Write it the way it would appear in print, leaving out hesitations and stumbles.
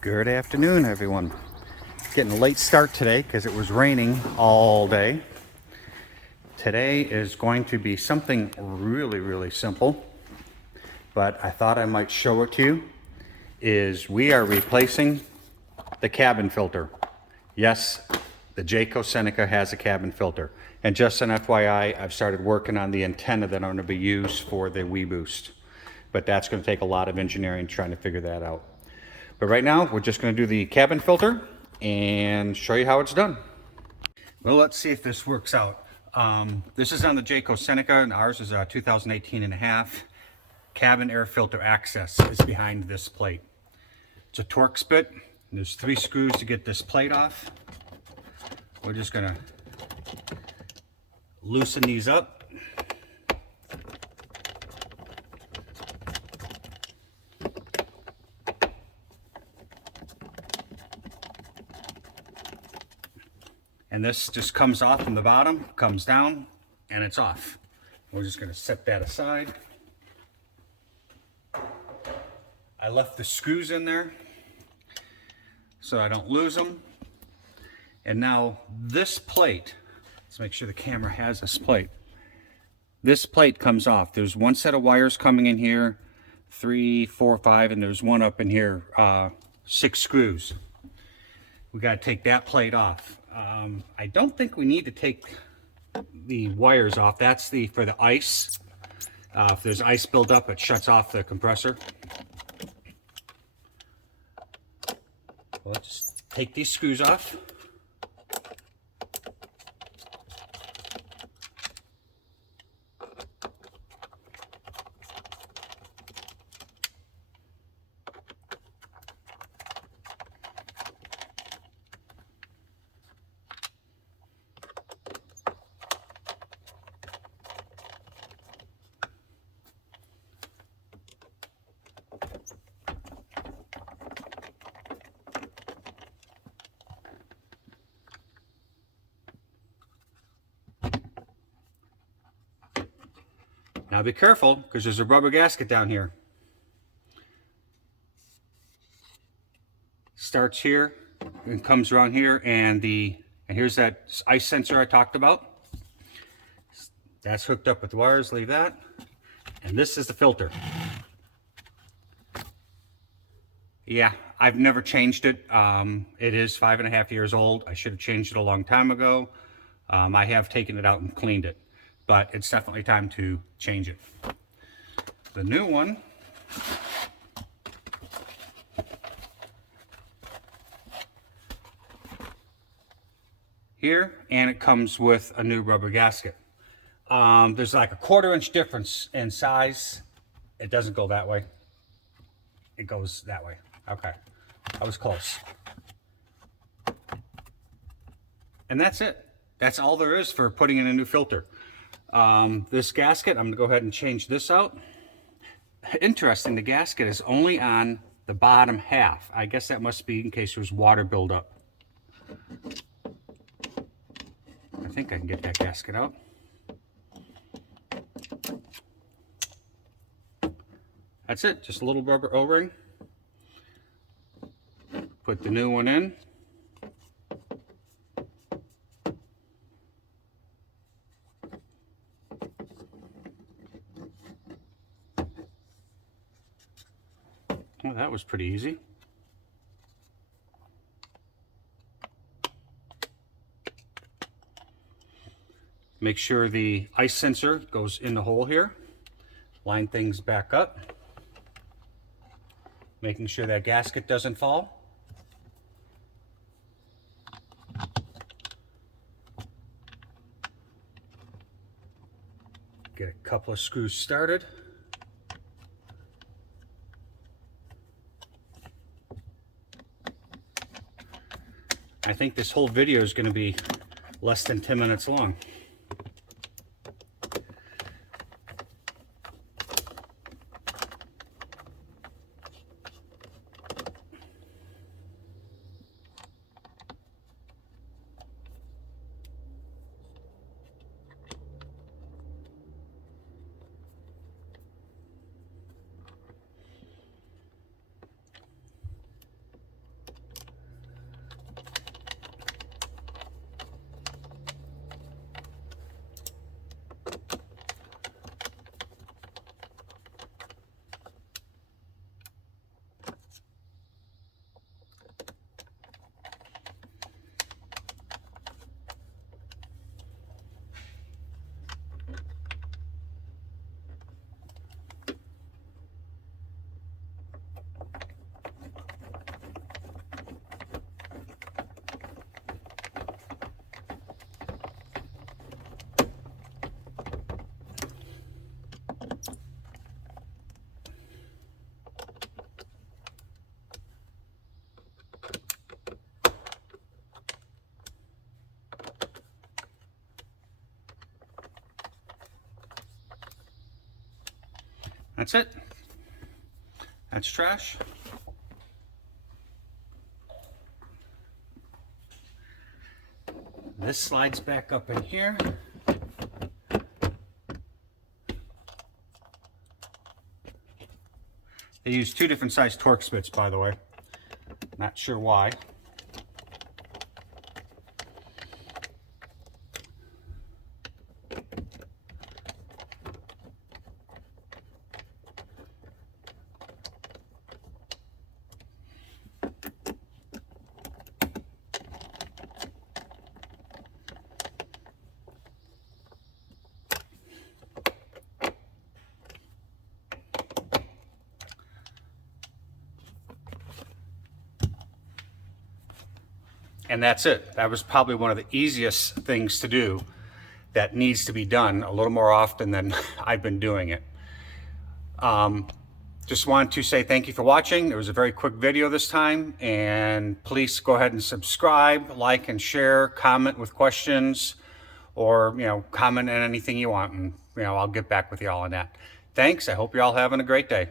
Good afternoon, everyone. Getting a late start today because it was raining all day. Today is going to be something really simple, but I thought I might show it to you. We are replacing the cabin filter. Yes, the Jayco Seneca has a cabin filter. And just an FYI, I've started working on the antenna that I'm going to be used for the Wii Boost. But that's going to take a lot of engineering trying to figure that out. But right now, we're just going to do the cabin filter and show you how it's done. Well, let's see if this works out. This is on the Jayco Seneca, and ours is a 2018 and a half. Cabin air filter access is behind this plate. It's a Torx bit. There's 3 screws to get this plate off. We're just going to loosen these up. And this just comes off from the bottom, comes down, and it's off. We're just going to set that aside. I left the screws in there so I don't lose them. And now this plate, let's make sure the camera has this plate. This plate comes off. There's one set of wires coming in here, 3, 4, 5, and there's one up in here, 6 screws. We got to take that plate off. I don't think we need to take the wires off. That's for the ice. If there's ice buildup, it shuts off the compressor. Let's just take these screws off. Now be careful, because there's a rubber gasket down here. Starts here and comes around here, and here's that ice sensor I talked about. That's hooked up with wires, leave that. And this is the filter. Yeah, I've never changed it. It is 5.5 years old. I should have changed it a long time ago. I have taken it out and cleaned it, but it's definitely time to change it. The new one here, and it comes with a new rubber gasket. There's like a 1/4 inch difference in size. It doesn't go that way. It goes that way. Okay, I was close. And that's it. That's all there is for putting in a new filter. This gasket, I'm gonna go ahead and change this out. Interesting, the gasket is only on the bottom half. I guess that must be in case there's water buildup. I think I can get that gasket out. That's it, just a little rubber O-ring. Put the new one in. Well, that was pretty easy. Make sure the ice sensor goes in the hole here. Line things back up. Making sure that gasket doesn't fall. Get a couple of screws started. I think this whole video is going to be less than 10 minutes long. That's it. That's trash. This slides back up in here. They use 2 different size torque spits, by the way. Not sure why. And that's it. That was probably one of the easiest things to do that needs to be done a little more often than I've been doing it. Just wanted to say thank you for watching. It was a very quick video this time, and please go ahead and subscribe, like and share, comment with questions, or comment on anything you want, and I'll get back with you all on that. Thanks. I hope you're all having a great day.